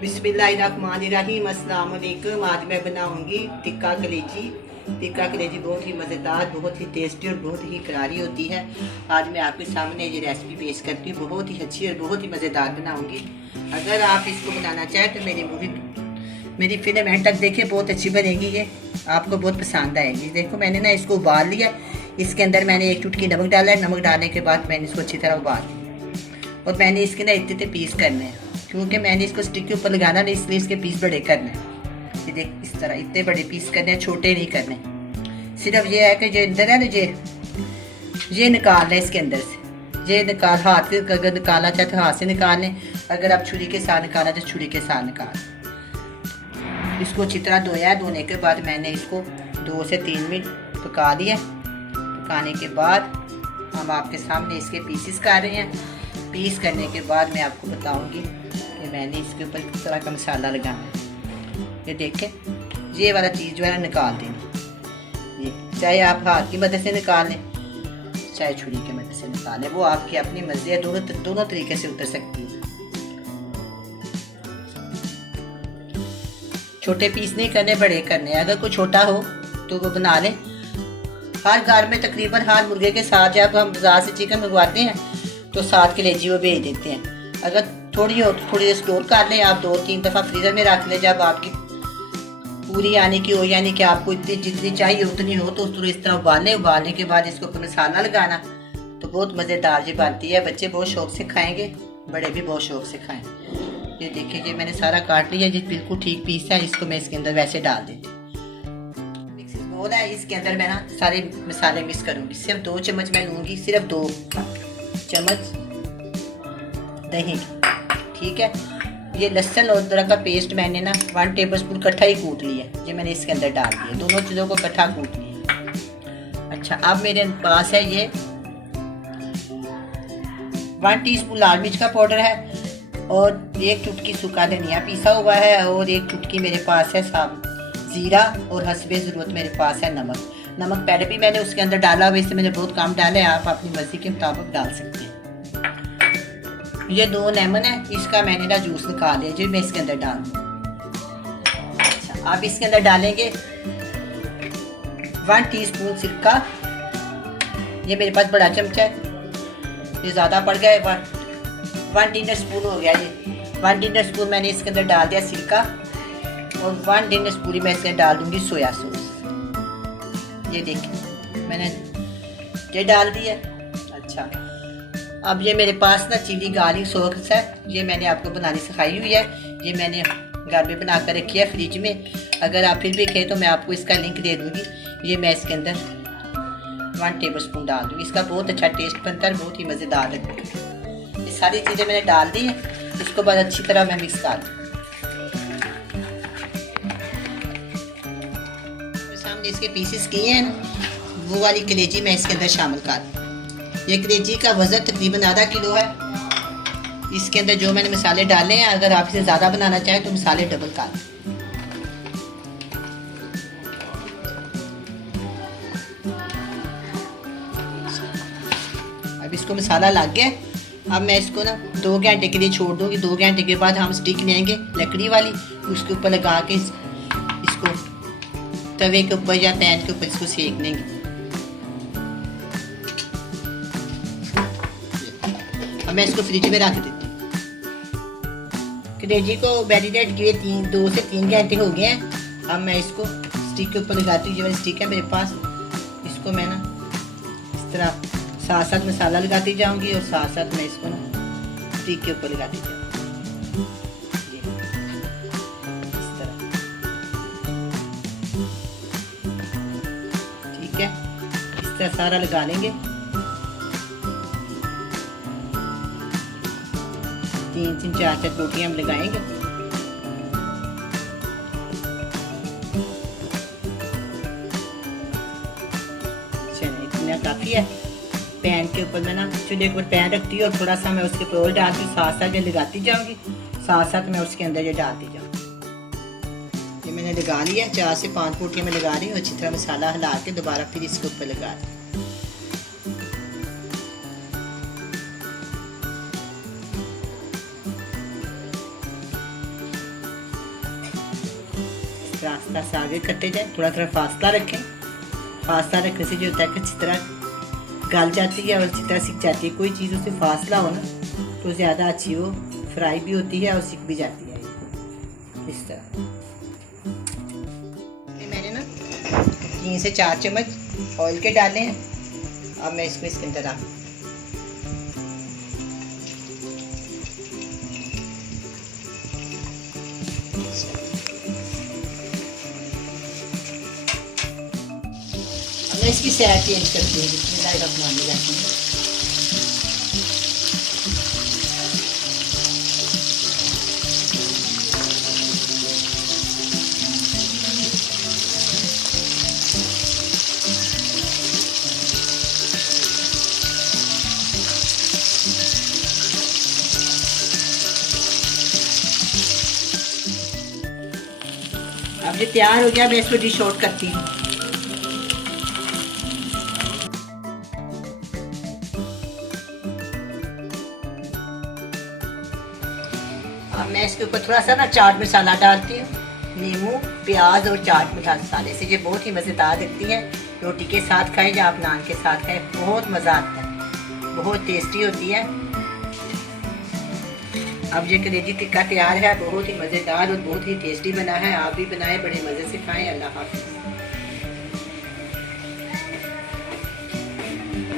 बिस्मिल्लाहिर्रहमानिर्रहीम। अस्सलाम वालेकुम। आज मैं बनाऊंगी टिक्का कलेजी। टिक्का कलेजी बहुत ही मज़ेदार, बहुत ही टेस्टी और बहुत ही करारी होती है। आज मैं आपके सामने ये रेसिपी पेश करती हूँ। बहुत ही अच्छी और बहुत ही मज़ेदार बनाऊंगी। अगर आप इसको बनाना चाहें तो मेरी फिल्म एंड तक देखें, बहुत अच्छी बनेगी। ये आपको बहुत पसंद आएगी। देखो मैंने ना इसको उबाल लिया। इसके अंदर मैंने एक चुटकी नमक डाला है। नमक डालने के बाद मैंने इसको अच्छी तरह उबाल लिया और मैंने इसके ना इतने पीस करने हैं, क्योंकि मैंने इसको स्टिक के ऊपर लगाना नहीं, इसलिए इसके पीस बड़े करने हैं। ये देख, इस तरह इतने बड़े पीस करने हैं, छोटे नहीं करने। सिर्फ ये है कि जो अंदर है ना, ये निकालना है इसके अंदर से। ये निकाल, हाथ से अगर निकालना चाहे तो हाथ से निकाल लें, अगर आप छुरी के साथ निकालना तो छुरी के साथ निकाल। इसको अच्छी तरह धोया। धोने के बाद मैंने इसको 2 से 3 मिनट पका दिया। पकाने के बाद हम आपके सामने इसके पीसेस कर रहे हैं। पीस करने के बाद मैं आपको बताऊंगी कि मैंने इसके ऊपर किस तरह का मसाला लगाना है। ये देखें, ये वाला चीज़ जो है निकाल देनी। ये चाहे आप हाथ की मदद से निकाल लें, चाहे छुरी की मदद से निकाल लें, वो आपकी अपनी मर्जी है। दोनों तरीके से उतर सकती है। छोटे पीस नहीं करने, बड़े करने। अगर कोई छोटा हो तो वो बना लें। हर घर में तकरीबन हर मुर्गे के साथ जब हम बाजार से चिकन मंगवाते हैं तो साथ कलेजी वो भेज देते हैं। अगर थोड़ी हो तो थोड़ी देर स्टोर कर लें आप, 2-3 दफ़ा फ्रीज़र में रख लें। जब आपकी पूरी आने की हो, यानी कि आपको इतनी जितनी चाहिए उतनी हो, तो उसको इस तरह उबालें। उबालने के बाद इसको ऊपर मसाला लगाना, तो बहुत मज़ेदार जी बनती है। बच्चे बहुत शौक से खाएँगे, बड़े भी बहुत शौक से खाएँ। ये देखिए, ये मैंने सारा काट लिया। ये बिल्कुल ठीक पीस है। इसको मैं इसके अंदर वैसे डाल देती हूँ। मिक्सी बोल है, इसके अंदर मैं ना सारे मसाले मिक्स करूँगी। सिर्फ 2 चम्मच मैं लूँगी, सिर्फ 2 चम्मच दही, ठीक है। ये लहसुन और अदरक का पेस्ट मैंने ना 1 टेबलस्पून इकट्ठा ही कूट लिया। ये मैंने इसके अंदर डाल दिया, दोनों चीज़ों को इकट्ठा कूट लिया। अच्छा, अब मेरे पास है ये 1 टीस्पून लाल मिर्च का पाउडर है और 1 चुटकी सूखा धनिया पीसा हुआ है और 1 चुटकी मेरे पास है साब ज़ीरा और हस्बे ज़रूरत मेरे पास है नमक। नमक पहले भी मैंने उसके अंदर डाला हुआ, इससे मैंने बहुत कम डाला है। आप अपनी मर्ज़ी के मुताबिक डाल सकते हैं। ये 2 लेमन है, इसका मैंने ना जूस निकाल लिया, जो मैं इसके अंदर डाल दूँ। अच्छा, आप इसके अंदर डालेंगे 1 टीस्पून सिरका। ये मेरे पास बड़ा चमचा है, ये ज़्यादा पड़ गया है। 1 डिनर स्पून हो गया। ये 1 डिनर स्पून मैंने इसके अंदर डाल दिया सिरका और 1 डिनर स्पून मैं इसके डाल दूंगी सोया सॉस। ये देखिए, मैंने ये डाल दिया। अच्छा, अब ये मेरे पास ना चिली गार्लिक सॉस है। ये मैंने आपको बनानी सिखाई हुई है। ये मैंने घर में बना कर रखी है फ्रिज में। अगर आप फिर भी कहें तो मैं आपको इसका लिंक दे दूँगी। ये मैं इसके अंदर 1 टेबल स्पून डाल दूँगी। इसका बहुत अच्छा टेस्ट बनता है, बहुत ही मज़ेदार लगता है। ये सारी चीज़ें मैंने डाल दी हैं। इसको बाद अच्छी तरह मैं मिक्स कर दूँ। सामने इसके पीसेस किए हैं, वो वाली कलेजी मैं इसके अंदर शामिल कर दूँ। ये कलेजी का वज़न तकरीबन आधा किलो है। इसके अंदर जो मैंने मसाले डाले हैं, अगर आप इसे ज़्यादा बनाना चाहें तो मसाले डबल कर दें। अब इसको मसाला लग गया। अब मैं इसको ना 2 घंटे के लिए छोड़ दूँगी। 2 घंटे के बाद हम स्टिक लेंगे लकड़ी वाली, उसके ऊपर लगा के इसको तवे के ऊपर या पैन के ऊपर इसको सेक लेंगे। अब मैं इसको फ्रिज में रख देती हूँ। कलेजी को मैरिनेट किए 2 से 3 घंटे हो गए हैं। अब मैं इसको स्टिक के ऊपर लगाती हूँ। ये वाली स्टिक है मेरे पास, इसको मैं ना इस तरह साथ साथ मसाला लगाती जाऊंगी और साथ साथ मैं इसको ना स्टिक के ऊपर लगाती जाऊंगी। इस तरह, ठीक है। इस तरह सारा लगा लेंगे। 3-4 रोटियां हम लगाएंगे। चलिए, इतना काफ़ी है। पैन के ऊपर मैं ना चूल्हे के ऊपर पैन रखती हूँ और थोड़ा सा मैं उसके ऊपर ऑयल डालती हूँ। साथ साथ ये लगाती जाऊँगी, साथ साथ मैं उसके अंदर ये डालती जाऊँगी। ये मैंने लगा लिया। 4 से 5 रोटियाँ मैं लगा रही हूँ। अच्छी तरह मसाला हिला के दोबारा फिर इसके ऊपर लगा दी। रास्ता से आगे करते जाए, थोड़ा थोड़ा फासला रखें। फासला रखने से जो होता है कि अच्छी तरह गल जाती है और अच्छी तरह सीख जाती है। कोई चीज़ उससे फासला हो ना तो ज़्यादा अच्छी वो फ्राई भी होती है और सीख भी जाती है। इस तरह मैंने ना 3 से 4 चम्मच ऑयल के डाले हैं। अब मैं इसको इसके अंदर डालूँ। मैं इसकी सैर चेंज करती हूँ, जिसमें लाइट अपनाने जाती हूँ। अब ये तैयार हो गया, मैं इसको डिश आउट करती हूँ। अब मैं इसके ऊपर थोड़ा सा ना चाट मसाला डालती हूँ। नींबू, प्याज और चाट मसाले से ये बहुत ही मज़ेदार लगती है। रोटी के साथ खाएं या आप नान के साथ खाएं, बहुत मज़ा आता है, बहुत टेस्टी होती है। अब ये कलेजी टिक्का तैयार है, बहुत ही मज़ेदार और बहुत ही टेस्टी बना है। आप भी बनाएं, बड़े मज़े से खाएं। अल्लाह हाफ़िज़।